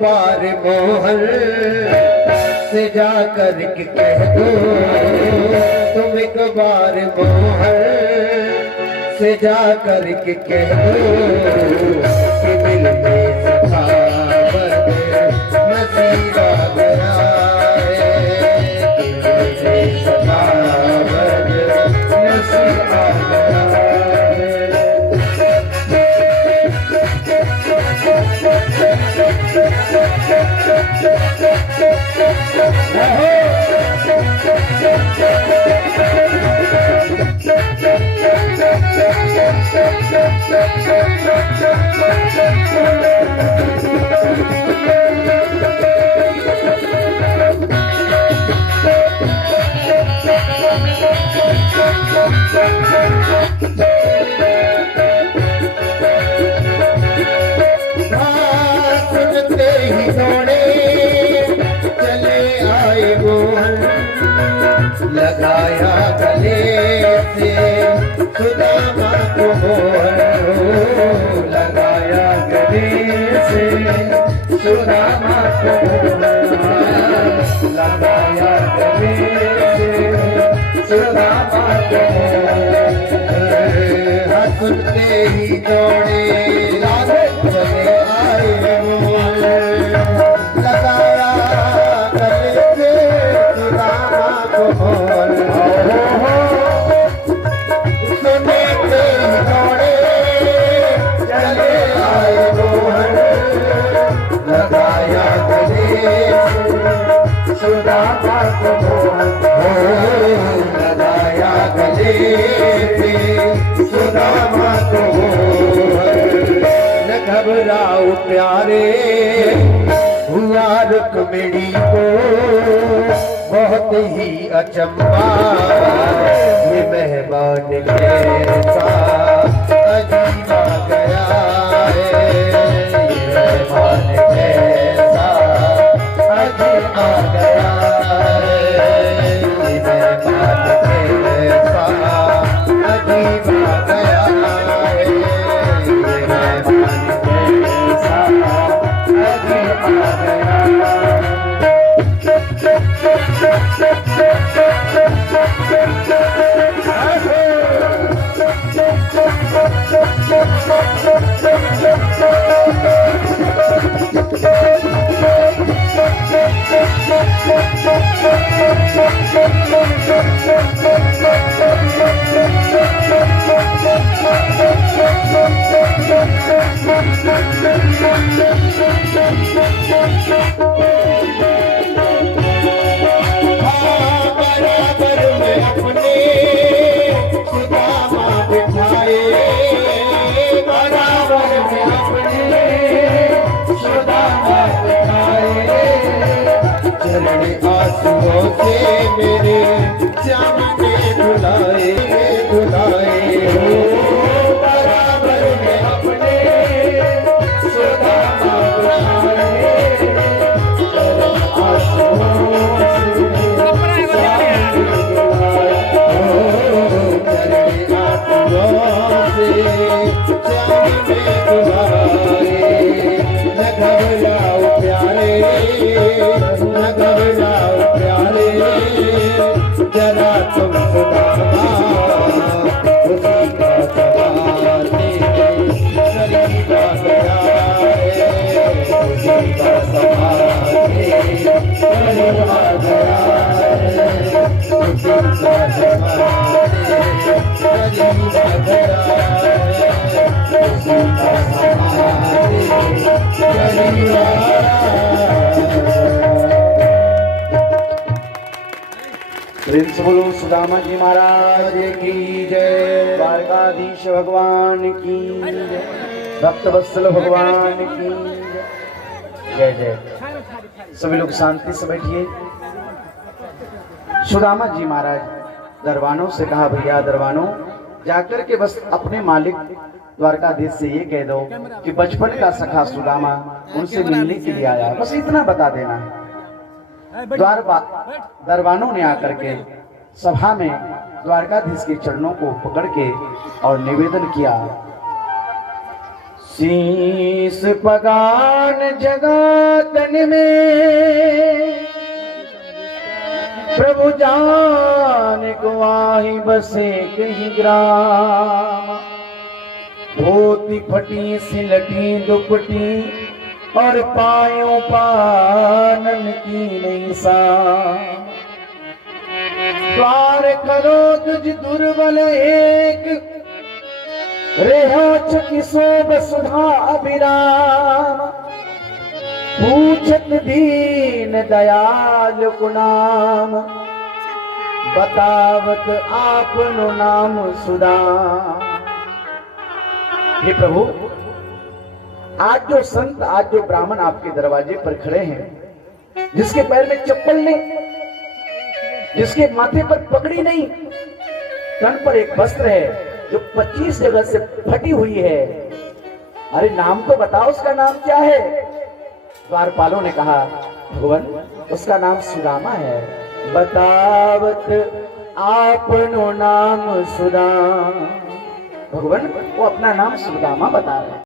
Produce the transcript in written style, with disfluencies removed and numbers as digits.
बार मोहन से जा कर के कह दो, तुम एक बार मोहन से जा कर के कह दो कि दिल में सखावत नसीब आ गया है, दिल में सखावत नसीब आ गया सुनते ही दौड़े चले आए मोहन, लगाया गले से सुदामा को मोहन, लगाया गले से सुदामा को मोहन, लगाया गले से सुदामा को मोहन। सुनते ही दौड़े चले आए मोहन, लगाया गले से सुदामा को मोहन। सुनते ही दौड़े चले आए मोहन, लगाया गले से सुदामा को मोहन, लगाया गले से सुदामा को मोहन। न घबराओ प्यारे हुआ रुक्मिणी को बहुत ही अचंबा, ये मेहमान कैसा अजीब आ गया है, ये मेहमान कैसा अजीब आ गया है, ये मेहमान कैसा अजीब आ गया है, ये मेहमान कैसा अजीब आ गया है। आंसुओं से मेरे श्याम ने बुलाए बुलाए हो, बराबर में अपने सुदामा बुलाए, आंसुओं से श्याम ने बुलाए हो, आंसुओं से श्याम ने बुलाए। न घबराओ प्यारे, न घबराओ प्यारे, जरा तुम सुदामा खुशी का प्रिंस बोलो सुदामा जी महाराज की जय, द्वारकाधीश भगवान की जय, भक्तवत्सल भगवान की जय जय। सभी लोग शांति से बैठिए। सुदामा जी महाराज दरबानों से कहा, भैया दरबानों, जाकर के बस अपने मालिक द्वारकाधीश से ये कह दो कि बचपन का सखा सुदामा उनसे मिलने के लिए आया, बस इतना बता देना। दरबानों ने आकर के सभा में द्वारकाधीश के चरणों को पकड़ के और निवेदन किया, शीस पगान जगातन में प्रभु जान को आही बसे कहीं ग्राम, धोती फटी सिलटी दुपटी और पायों पानन की नहीं सा, द्वार करो तुझ दुर्बल एक, रेहो चकी शोभ सुधा अभिराम, पूछत दीन दयाल को नाम, बतावत आपनो नाम सुदाम। हे प्रभु, आज जो संत, आज जो ब्राह्मण आपके दरवाजे पर खड़े हैं, जिसके पैर में चप्पल नहीं, जिसके माथे पर पगड़ी नहीं, तन पर एक वस्त्र है जो 25 जगह से फटी हुई है, अरे नाम तो बताओ, उसका नाम क्या है? द्वारपालों ने कहा, भगवान उसका नाम सुदामा है। बतावत आपनो नाम सुदाम। भगवान वो अपना नाम सुदामा बता रहे हैं।